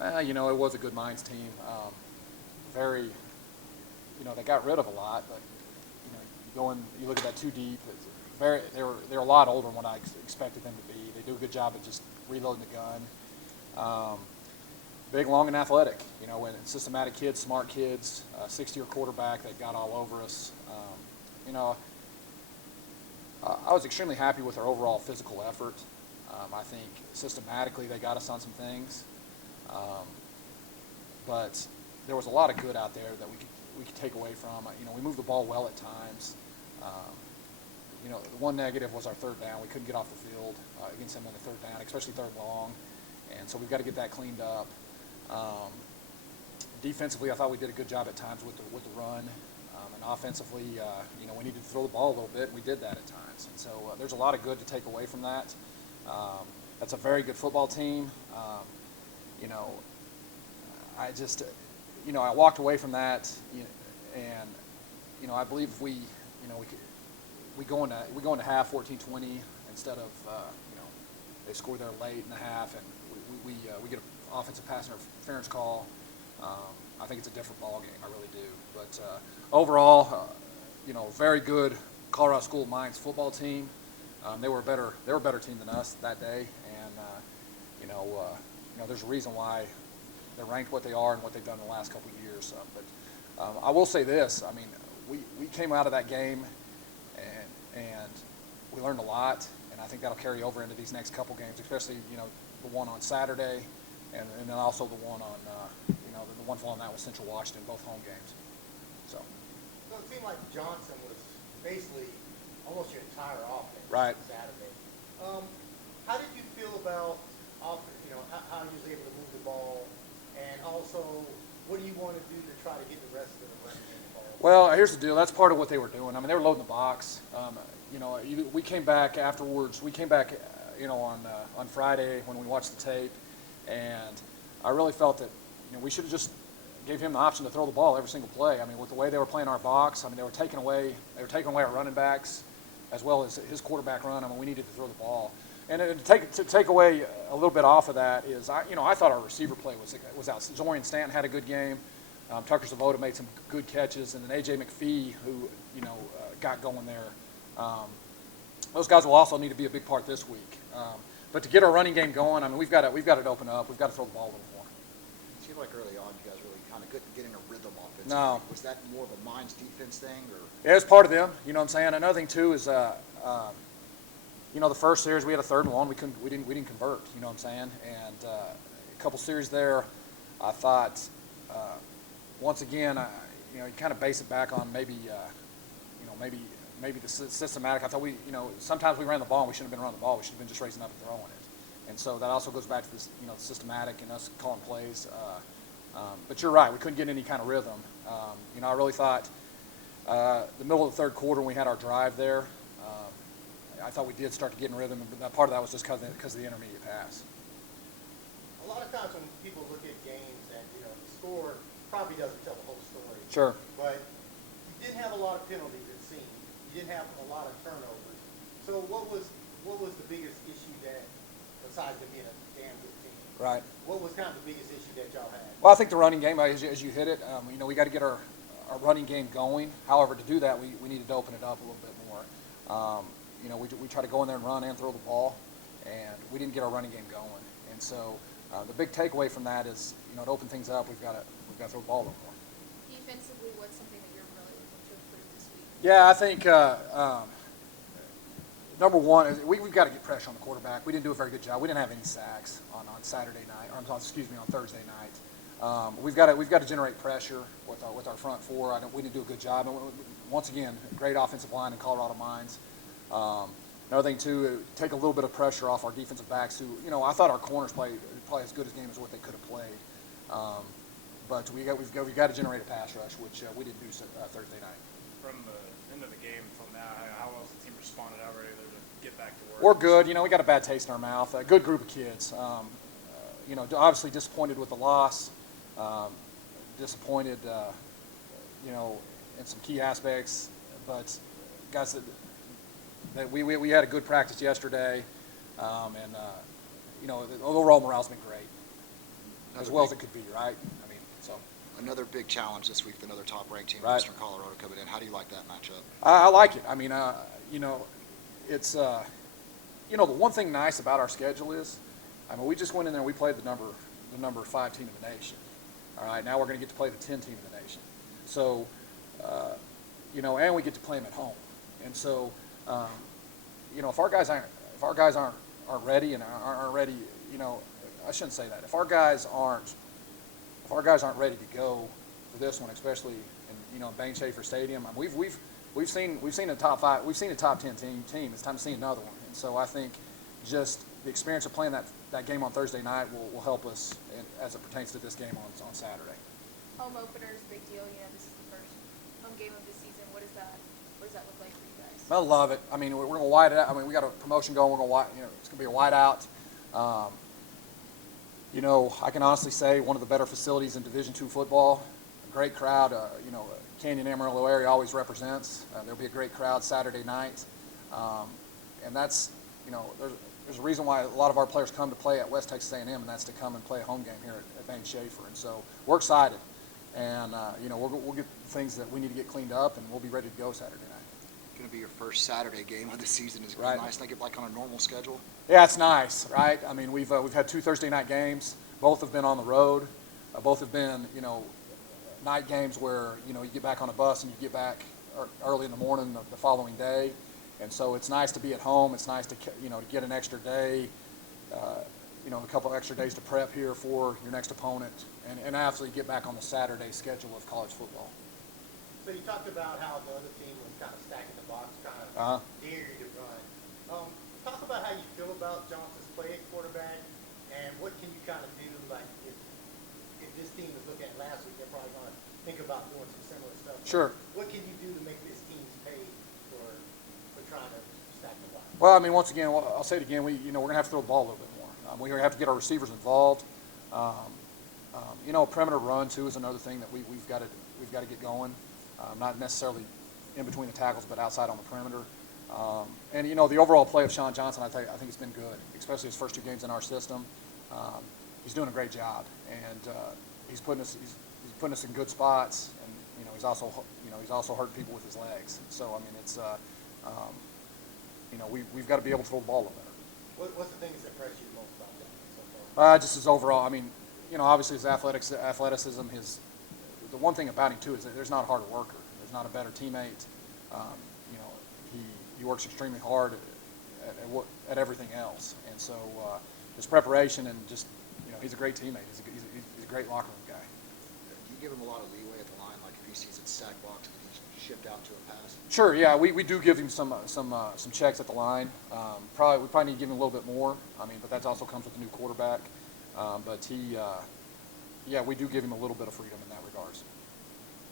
Well, it was a good Mines team. Very, they got rid of a lot, but you look at that too deep. It's they're a lot older than what I expected them to be. They do a good job of just reloading the gun. Big, long, and athletic. When systematic kids, smart kids, 60-year quarterback that got all over us. I was extremely happy with our overall physical effort. I think systematically they got us on some things, but there was a lot of good out there that we could take away from. We moved the ball well at times. The one negative was our third down. We couldn't get off the field against them on the third down, especially third long, and so we've got to get that cleaned up. Defensively, I thought we did a good job at times with the run, and offensively, we needed to throw the ball a little bit, and we did that at times. And so there's a lot of good to take away from that. That's a very good football team. I just, I walked away from that, and I believe if we go into half 14-20 instead of they score there late in the half, and we get an offensive pass interference call. I think it's a different ball game. I really do. But overall, very good Colorado School of Mines football team. They were a better team than us that day, and there's a reason why they're ranked what they are and what they've done in the last couple of years. But I will say this: I mean, we came out of that game, and we learned a lot, and I think that'll carry over into these next couple games, especially the one on Saturday, and then also the one on the one following that was Central Washington, both home games. So it seemed like Johnson was basically almost your entire offense right. on Saturday. How did you feel about how he was able to move the ball, and also what do you want to do to try to get the rest of the running game involved? Well, here's the deal. That's part of what they were doing. I mean, they were loading the box. We came back afterwards. We came back, on Friday when we watched the tape, and I really felt that we should have just gave him the option to throw the ball every single play. I mean, with the way they were playing our box, I mean, they were taking away our running backs as well as his quarterback run. I mean, we needed to throw the ball. And to take away a little bit off of that is, I thought our receiver play was out. Zorian Stanton had a good game. Tucker Zavoda made some good catches, and then A.J. McPhee, who got going there. Those guys will also need to be a big part this week. But to get our running game going, I mean, we've got to open up. We've got to throw the ball a little more. It seemed like early on you guys really kind of couldn't get in a rhythm offensively. No. Was that more of a Mines defense thing, or? Yeah, it's part of them. You know what I'm saying? Another thing too is, the first series we had a 3rd and 1. We didn't convert. You know what I'm saying? And a couple series there, I thought once again, you kind of base it back on maybe the systematic. I thought sometimes we ran the ball and we shouldn't have been running the ball. We should have been just raising up and throwing it. And so that also goes back to this, the systematic and us calling plays. But you're right, we couldn't get any kind of rhythm. I really thought the middle of the 3rd quarter when we had our drive there, I thought we did start to get in rhythm, but part of that was just because of the intermediate pass. A lot of times when people look at games and the score probably doesn't tell the whole story. Sure. But you didn't have a lot of penalties, it seemed. You didn't have a lot of turnovers. So what was the biggest issue that, besides them being a damn good team? Right. What was kind of the biggest issue that y'all had? Well, I think the running game, as you hit it, we got to get our running game going. However, to do that, we needed to open it up a little bit more. We try to go in there and run and throw the ball, and we didn't get our running game going. And so the big takeaway from that is, to open things up, we've got to throw the ball a little more. Defensively, what's something that you're really looking to improve this week? Yeah, I think number one is we've got to get pressure on the quarterback. We didn't do a very good job. We didn't have any sacks on Saturday night, on Thursday night. We've got to generate pressure with our front four. We didn't do a good job. And once again, great offensive line in Colorado Mines. Another thing too, take a little bit of pressure off our defensive backs. Who, I thought our corners played probably as good a game as what they could have played. But we've got to generate a pass rush, which we didn't do Thursday night. From the end of the game until now, how well has the team responded out there to get back to work? We're good. We got a bad taste in our mouth. A good group of kids. Obviously disappointed with the loss. Disappointed, in some key aspects. But guys, that we had a good practice yesterday, and the overall morale's been great. as Another well as big- it could be, right? I mean, so Another big challenge this week with another top-ranked team, Right. Western Colorado, coming in. How do you like that matchup? I like it. I mean, you know, it's you know, the one thing nice about our schedule is, I mean, we just went in there and we played the number 5 team in the nation. All right, now we're going to get to play the 10 team in the nation. So, you know, and we get to play them at home. And so, you know, if our guys aren't ready and aren't ready, you know, I shouldn't say that. If our guys aren't ready to go for this one, especially in, you know, Bain Schaefer Stadium, I mean, we've seen a top 5, we've seen a top 10 team. It's time to see another one. And so I think just the experience of playing that game on Thursday night will help us as it pertains to this game on Saturday. Home opener is a big deal. You know, this is the first home game of the season. What does that look like for you guys? I love it. I mean, we're going to white it out. I mean, we got a promotion going. We're going to white. You know, it's going to be a whiteout. You know, I can honestly say one of the better facilities in Division II football. A great crowd. You know, Canyon Amarillo area always represents. There'll be a great crowd Saturday night, and that's, you know, there's a reason why a lot of our players come to play at West Texas A&M, and that's to come and play a home game here at Bain Schaefer. And so we're excited, and you know, we'll get things that we need to get cleaned up, and we'll be ready to go Saturday night. Going to be your first Saturday game of the season. Is Right. nice to get like on a normal schedule. Yeah, it's nice, right? I mean, we've had 2 Thursday night games. Both have been on the road. Both have been, you know, night games where, you know, you get back on a bus and you get back early in the morning the following day. And so it's nice to be at home. It's nice to, you know, to get an extra day, you know, a couple extra days to prep here for your next opponent, and absolutely get back on the Saturday schedule of college football. So you talked about how the other team was kind of stacking the box, kind of dare you to run. Talk about how you feel about Johnson's play at quarterback, and what can you kind of do, like if this team was looking at last week, they're probably going to think about doing some similar stuff. Sure. What can you do to make this team pay for trying to stack the box? Well, I mean, once again, I'll say it again. You know, we're gonna have to throw the ball a little bit more. We're gonna have to get our receivers involved. You know, perimeter run too is another thing that we've got to get going. Not necessarily in between the tackles, but outside on the perimeter. And you know, the overall play of Sean Johnson, I think it's been good, especially his first 2 games in our system. He's doing a great job, and he's putting us in good spots. And you know, he's also hurting people with his legs. So I mean, it's you know, we've got to be able to throw the ball a little better. What's the thing that's impressed you most about that so far? Just his overall. I mean, you know, obviously his athleticism. The one thing about him too is that there's not a harder worker. There's not a better teammate. You know, he works extremely hard at everything else, and so his preparation and just, you know, he's a great teammate. He's a great locker room guy. Do you give him a lot of leeway at the line, like if he sees it sack box, can he shift out to a pass? Sure, yeah, we do give him some checks at the line. We probably need to give him a little bit more. I mean, but that also comes with a new quarterback. But yeah, we do give him a little bit of freedom in that regards.